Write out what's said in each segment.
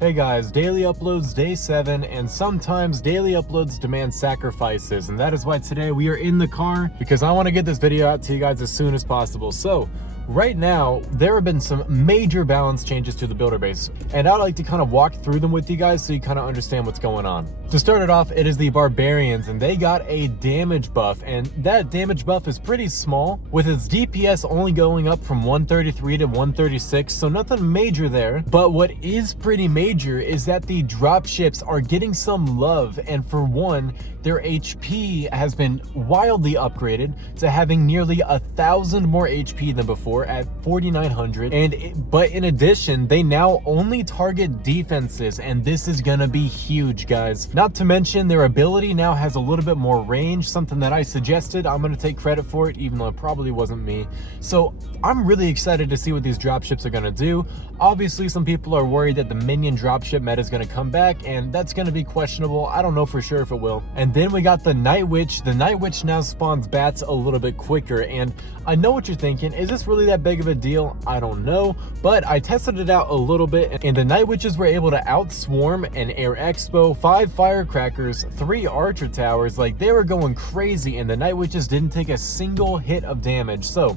Hey guys, daily uploads day 7, and sometimes daily uploads demand sacrifices, and that is why today we are in the car because I want to get this video out to you guys as soon as possible. So right now there have been some major balance changes to the builder base, and I'd like to kind of walk through them with you guys so you kind of understand what's going on. To start it off, it is the barbarians, and they got a damage buff, and that damage buff is pretty small, with its DPS only going up from 133 to 136, so nothing major there. But what is pretty major is that the dropships are getting some love, and for one, their HP has been wildly upgraded to having nearly 1,000 more HP than before at 4,900. But in addition, they now only target defenses, and this is gonna be huge, guys. Not to mention, their ability now has a little bit more range, something that I suggested. I'm gonna take credit for it, even though it probably wasn't me. So I'm really excited to see what these dropships are gonna do. Obviously, some people are worried that the minion dropship meta is gonna come back, and that's gonna be questionable. I don't know for sure if it will. And then we got the Night Witch. The Night Witch now spawns bats a little bit quicker, and I know what you're thinking. Is this really that big of a deal? I don't know, but I tested it out a little bit, and the Night Witches were able to outswarm an Air Expo, 5 firecrackers, 3 archer towers. Like, they were going crazy, and the Night Witches didn't take a single hit of damage. So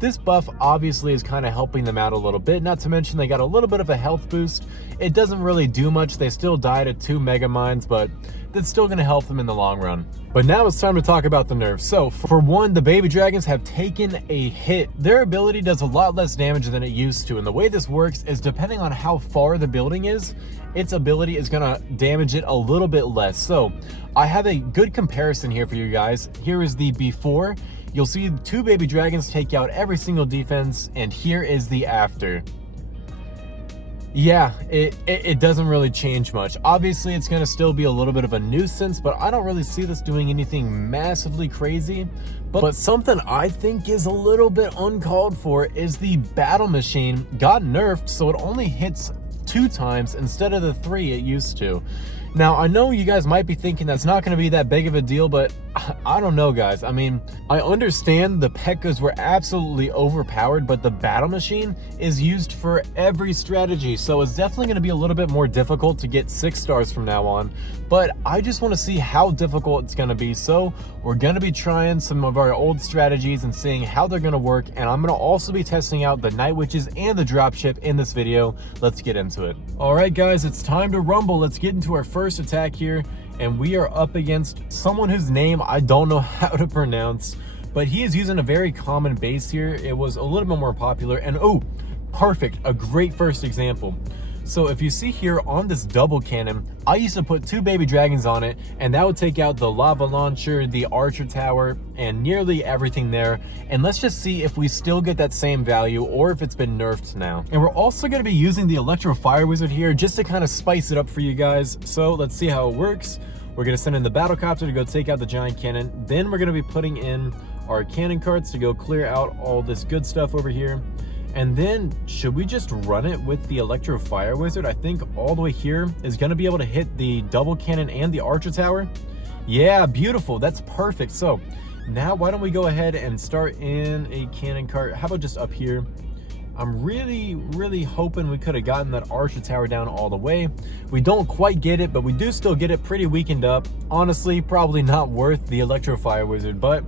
this buff obviously is kind of helping them out a little bit. Not to mention they got a little bit of a health boost. It doesn't really do much. They still died at 2 mega mines, but that's still going to help them in the long run. But now it's time to talk about the nerfs. So for one, the baby dragons have taken a hit. Their ability does a lot less damage than it used to, and the way this works is depending on how far the building is, its ability is going to damage it a little bit less. So I have a good comparison here for you guys. Here is the before. You'll see 2 baby dragons take out every single defense, and here is the after. Yeah, it doesn't really change much. Obviously, it's going to still be a little bit of a nuisance, but I don't really see this doing anything massively crazy. But something I think is a little bit uncalled for is the battle machine got nerfed, so it only hits 2 times instead of the 3 it used to. Now, I know you guys might be thinking that's not going to be that big of a deal, but I don't know, guys. I mean, I understand the P.E.K.K.A.s were absolutely overpowered, but the battle machine is used for every strategy, so it's definitely going to be a little bit more difficult to get 6 stars from now on. But I just want to see how difficult it's going to be, so we're going to be trying some of our old strategies and seeing how they're going to work, and I'm going to also be testing out the Night Witches and the dropship in this video. Let's get into it. All right, guys, it's time to rumble. Let's get into our first attack here, and we are up against someone whose name I don't know how to pronounce, but he is using a very common base here. It was a little bit more popular, and oh, perfect, a great first example. So if you see here on this double cannon, I used to put 2 baby dragons on it, and that would take out the lava launcher, the archer tower, and nearly everything there. And let's just see if we still get that same value or if it's been nerfed now. And we're also going to be using the electro fire wizard here just to kind of spice it up for you guys. So let's see how it works. We're going to send in the battle copter to go take out the giant cannon. Then we're going to be putting in our cannon carts to go clear out all this good stuff over here. And then, should we just run it with the electro fire wizard? I think all the way here is going to be able to hit the double cannon and the archer tower. Yeah, beautiful. That's perfect. So now why don't we go ahead and start in a cannon cart? How about just up here? I'm really hoping we could have gotten that archer tower down all the way. We don't quite get it, but we do still get it pretty weakened up. Honestly, probably not worth the electro fire wizard, but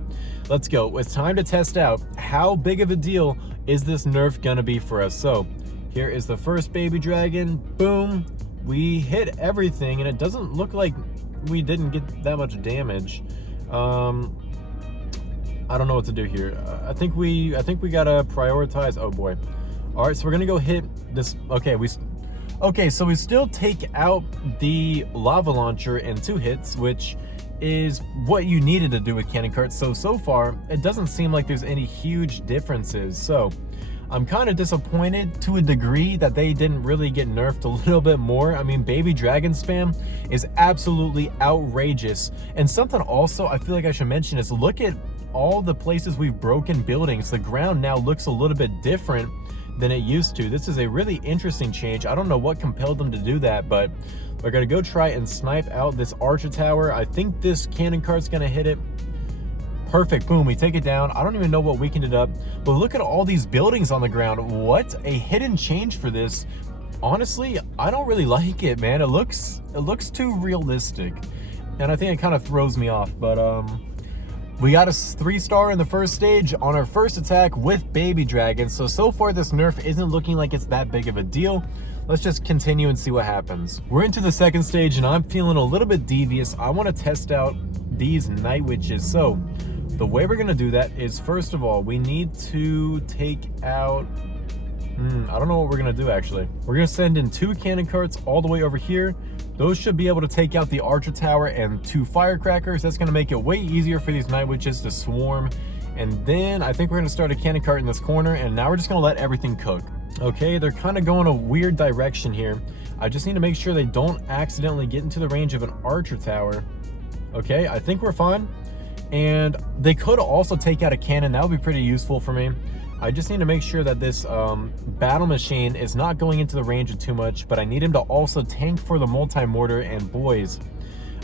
let's go. It's time to test out how big of a deal is this nerf gonna be for us. So here is the first baby dragon. Boom, we hit everything, and it doesn't look like we didn't get that much damage. I don't know what to do here. I think we gotta prioritize. Oh boy. All right, so we're gonna go hit this. Okay, so we still take out the lava launcher in 2 hits, which is what you needed to do with cannon carts. So far it doesn't seem like there's any huge differences. So I'm kind of disappointed to a degree that they didn't really get nerfed a little bit more. I mean, baby dragon spam is absolutely outrageous. And something also I feel like I should mention is look at all the places we've broken buildings. The ground now looks a little bit different than it used to. This is a really interesting change. I don't know what compelled them to do that, but we're gonna go try and snipe out this archer tower. I think this cannon cart's gonna hit it. Perfect, boom, we take it down. I don't even know what weakened it up, but look at all these buildings on the ground. What a hidden change for this. honestly, I don't really like it, man. It looks too realistic, and I think it kind of throws me off. But we got a 3-star in the first stage on our first attack with baby dragons. So far this nerf isn't looking like it's that big of a deal. Let's just continue and see what happens. We're into the second stage and I'm feeling a little bit devious. I want to test out these night witches. So the way we're gonna do that is, first of all, we need to take out, I don't know what we're gonna do actually. We're gonna send in 2 cannon carts all the way over here. Those should be able to take out the archer tower and 2 firecrackers. That's gonna make it way easier for these night witches to swarm. And then I think we're gonna start a cannon cart in this corner, and now we're just gonna let everything cook. Okay, they're kind of going a weird direction here. I just need to make sure they don't accidentally get into the range of an archer tower. Okay, I think we're fine. And they could also take out a cannon. That would be pretty useful for me. I just need to make sure that this battle machine is not going into the range of too much, but I need him to also tank for the multi-mortar. And boys,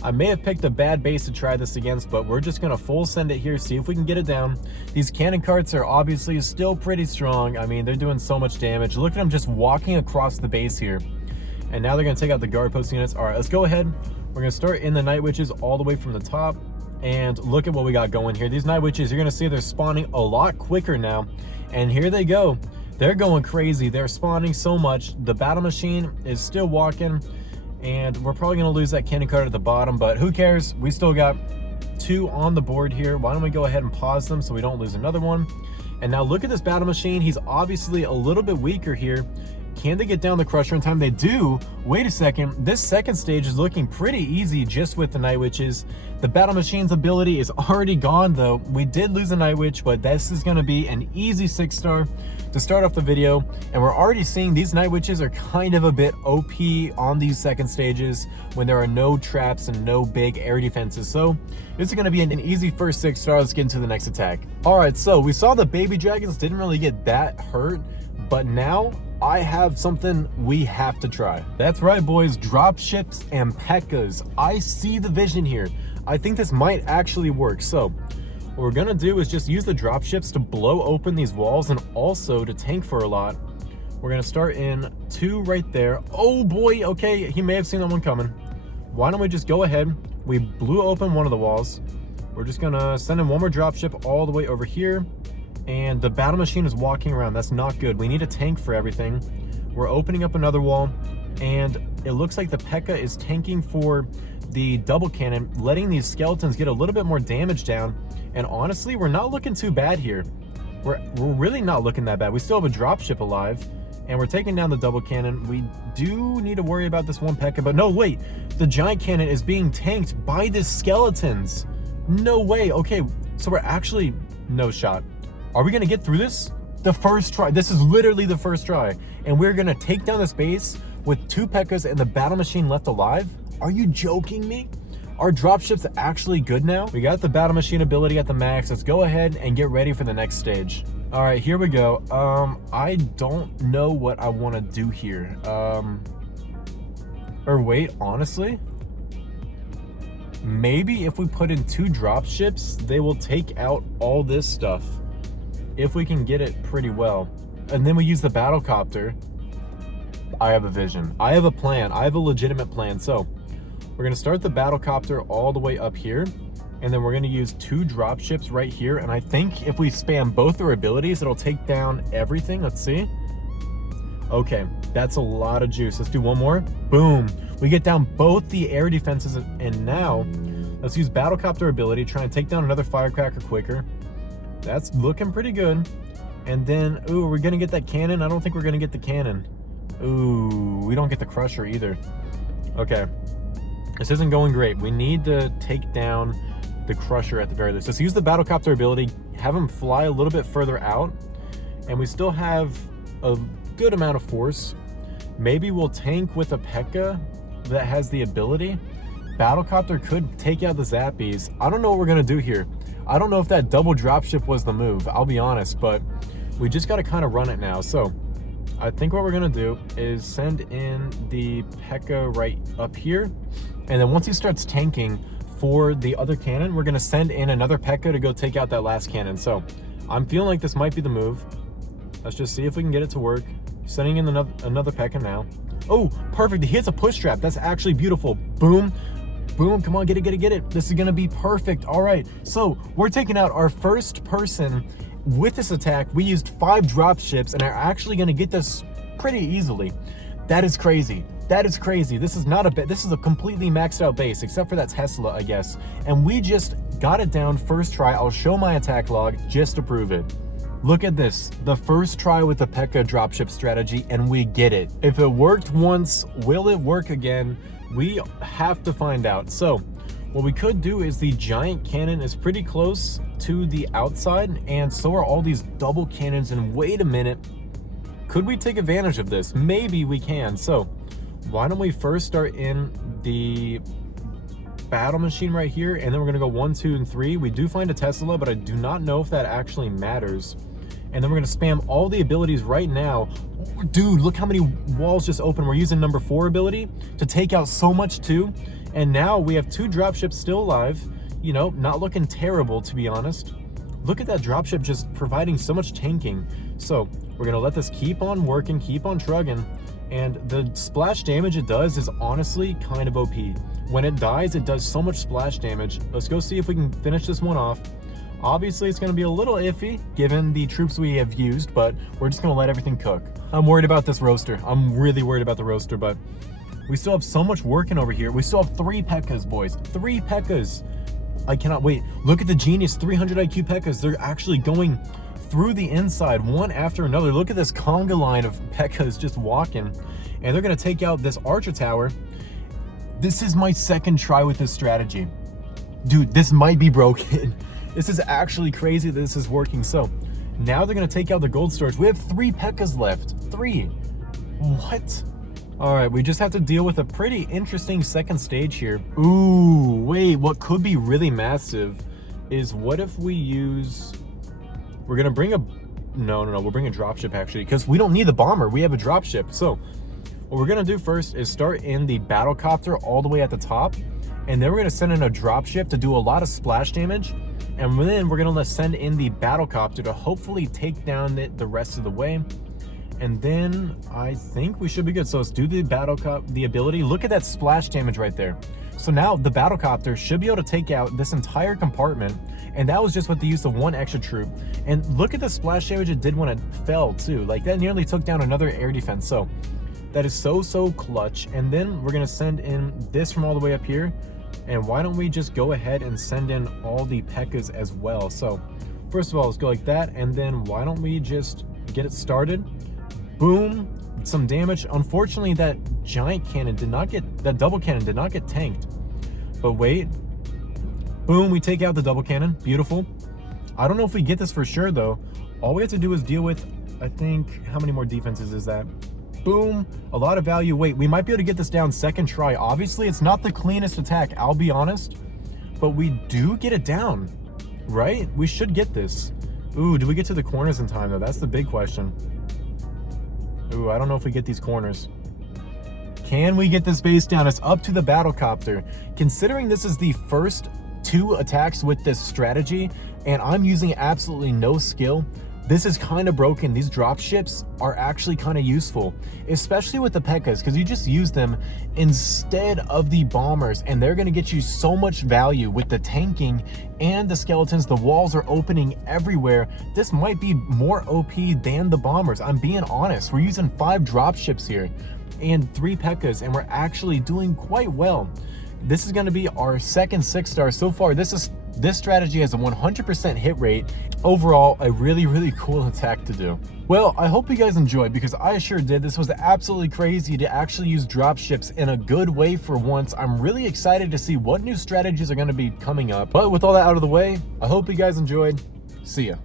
I may have picked a bad base to try this against, but we're just gonna full send it here, see if we can get it down. These cannon carts are obviously still pretty strong. I mean, they're doing so much damage. Look at them just walking across the base here. And now they're gonna take out the guard post units. All right, let's go ahead. We're gonna start in the night witches all the way from the top. And look at what we got going here. These night witches, you're gonna see they're spawning a lot quicker now. And here they go. They're going crazy. They're spawning so much. The battle machine is still walking, and we're probably gonna lose that cannon cart at the bottom, but who cares? We still got 2 on the board here. Why don't we go ahead and pause them so we don't lose another one? And now look at this battle machine. He's obviously a little bit weaker here. Can they get down the crusher in time? They do. Wait a second. This second stage is looking pretty easy just with the night witches. The battle machine's ability is already gone though. We did lose a night witch, but this is gonna be an easy 6-star to start off the video. And we're already seeing these night witches are kind of a bit OP on these second stages when there are no traps and no big air defenses. So this is gonna be an easy first 6-star. Let's get into the next attack. All right, so we saw the baby dragons didn't really get that hurt, but now I have something we have to try. That's right, boys, dropships and P.E.K.K.A.s. I see the vision here. I think this might actually work. So what we're gonna do is just use the dropships to blow open these walls and also to tank for a lot. We're gonna start in 2 right there. Oh boy, okay, he may have seen that one coming. Why don't we just go ahead? We blew open one of the walls. We're just gonna send in 1 more dropship all the way over here. And the battle machine is walking around. That's not good. We need a tank for everything. We're opening up another wall, and it looks like the P.E.K.K.A. is tanking for the double cannon, letting these skeletons get a little bit more damage down. And honestly, we're not looking too bad here. We're really not looking that bad. We still have a dropship alive, and we're taking down the double cannon. We do need to worry about this one P.E.K.K.A., but no, wait. The giant cannon is being tanked by the skeletons. No way. Okay, so we're actually no shot. Are we gonna get through this? The first try. This is literally the first try. And we're gonna take down this base with 2 P.E.K.K.A.s and the battle machine left alive? Are you joking me? Are dropships actually good now? We got the battle machine ability at the max. Let's go ahead and get ready for the next stage. All right, here we go. I don't know what I wanna do here. Or wait, honestly? Maybe if we put in 2 dropships, they will take out all this stuff. If we can get it pretty well. And then we use the battle copter. I have a vision. I have a plan. I have a legitimate plan. So we're gonna start the battle copter all the way up here. And then we're gonna use 2 dropships right here. And I think if we spam both their abilities, it'll take down everything. Let's see. Okay, that's a lot of juice. Let's do 1 more. Boom. We get down both the air defenses. And now let's use battle copter ability, try and take down another firecracker quicker. That's looking pretty good. And then, ooh, we're gonna get that cannon? I don't think we're gonna get the cannon. Ooh, we don't get the crusher either. Okay, this isn't going great. We need to take down the crusher at the very least. Let's use the battlecopter ability, have him fly a little bit further out, and we still have a good amount of force. Maybe we'll tank with a P.E.K.K.A. that has the ability. Battlecopter could take out the zappies. I don't know what we're gonna do here. I don't know if that double dropship was the move, I'll be honest, but we just gotta kind of run it now. So I think what we're gonna do is send in the P.E.K.K.A. right up here. And then once he starts tanking for the other cannon, we're gonna send in another P.E.K.K.A. to go take out that last cannon. So I'm feeling like this might be the move. Let's just see if we can get it to work. Sending in another P.E.K.K.A. now. Oh, perfect. He hits a push trap. That's actually beautiful. Boom. Boom. Come on, get it, get it, get it. This is going to be perfect. All right. So we're taking out our first person with this attack. We used 5 dropships and are actually going to get this pretty easily. That is crazy. That is crazy. This is not a bit. This is a completely maxed out base, except for that Tesla, I guess. And we just got it down first try. I'll show my attack log just to prove it. Look at this, the first try with the P.E.K.K.A dropship strategy, and we get it. If it worked once, will it work again? We have to find out. So what we could do is the giant cannon is pretty close to the outside, and so are all these double cannons. And wait a minute, could we take advantage of this? Maybe we can. So why don't we first start in the battle machine right here, and then we're gonna go 1, 2, and 3. We do find a Tesla, but I do not know if that actually matters. And then we're gonna spam all the abilities right now. Dude, look how many walls just open. We're using number 4 ability to take out so much too. And now we have 2 dropships still alive. You know, not looking terrible, to be honest. Look at that dropship just providing so much tanking. So we're gonna let this keep on working, keep on trugging. And the splash damage it does is honestly kind of OP. When it dies, it does so much splash damage. Let's go see if we can finish this one off. Obviously, it's going to be a little iffy given the troops we have used, but we're just going to let everything cook. I'm worried about this roaster. I'm really worried about the roaster, but we still have so much working over here. We still have 3 P.E.K.K.As, boys. 3 P.E.K.K.As. I cannot wait. Look at the genius 300 IQ P.E.K.K.As. They're actually going through the inside one after another. Look at this conga line of P.E.K.K.As just walking, and they're going to take out this archer tower. This is my second try with this strategy. Dude, this might be broken. This is actually crazy that this is working. So now they're going to take out the gold storage. We have 3 P.E.K.K.As left. 3. What? All right, we just have to deal with a pretty interesting second stage here. Ooh, wait, what could be really massive is what if we use... We're going to bring a... No, we'll bring a dropship actually, because we don't need the bomber. We have a dropship. So what we're going to do first is start in the battlecopter all the way at the top. And then we're going to send in a dropship to do a lot of splash damage. And then we're going to send in the battlecopter to hopefully take down the rest of the way. And then I think we should be good. So let's do the the ability. Look at that splash damage right there. So now the battlecopter should be able to take out this entire compartment. And that was just with the use of 1 extra troop. And look at the splash damage it did when it fell too. Like that nearly took down another air defense. So that is so clutch. And then we're going to send in this from all the way up here. And why don't we just go ahead and send in all the P.E.K.K.As as well? So first of all, let's go like that. And then why don't we just get it started? Boom, some damage. Unfortunately, that giant cannon did not get, that double cannon did not get tanked. But wait, boom, we take out the double cannon. Beautiful. I don't know if we get this for sure though. All we have to do is deal with, I think, how many more defenses is that? Boom, a lot of value. Wait, we might be able to get this down second try. Obviously, it's not the cleanest attack, I'll be honest, but we do get it down, right? We should get this. Ooh, do we get to the corners in time though? That's the big question. Ooh, I don't know if we get these corners. Can we get this base down? It's up to the battlecopter. Considering this is the first 2 attacks with this strategy, and I'm using absolutely no skill, this is kind of broken. These dropships are actually kind of useful, especially with the P.E.K.K.As, because you just use them instead of the bombers, and they're going to get you so much value with the tanking and the skeletons. The walls are opening everywhere. This might be more OP than the bombers. I'm being honest. We're using 5 dropships here and 3 P.E.K.K.As, and we're actually doing quite well. This is going to be our second 6-star so far. This strategy has a 100% hit rate. Overall, a really cool attack to do. Well, I hope you guys enjoyed, because I sure did. This was absolutely crazy to actually use dropships in a good way for once. I'm really excited to see what new strategies are going to be coming up. But with all that out of the way, I hope you guys enjoyed. See ya.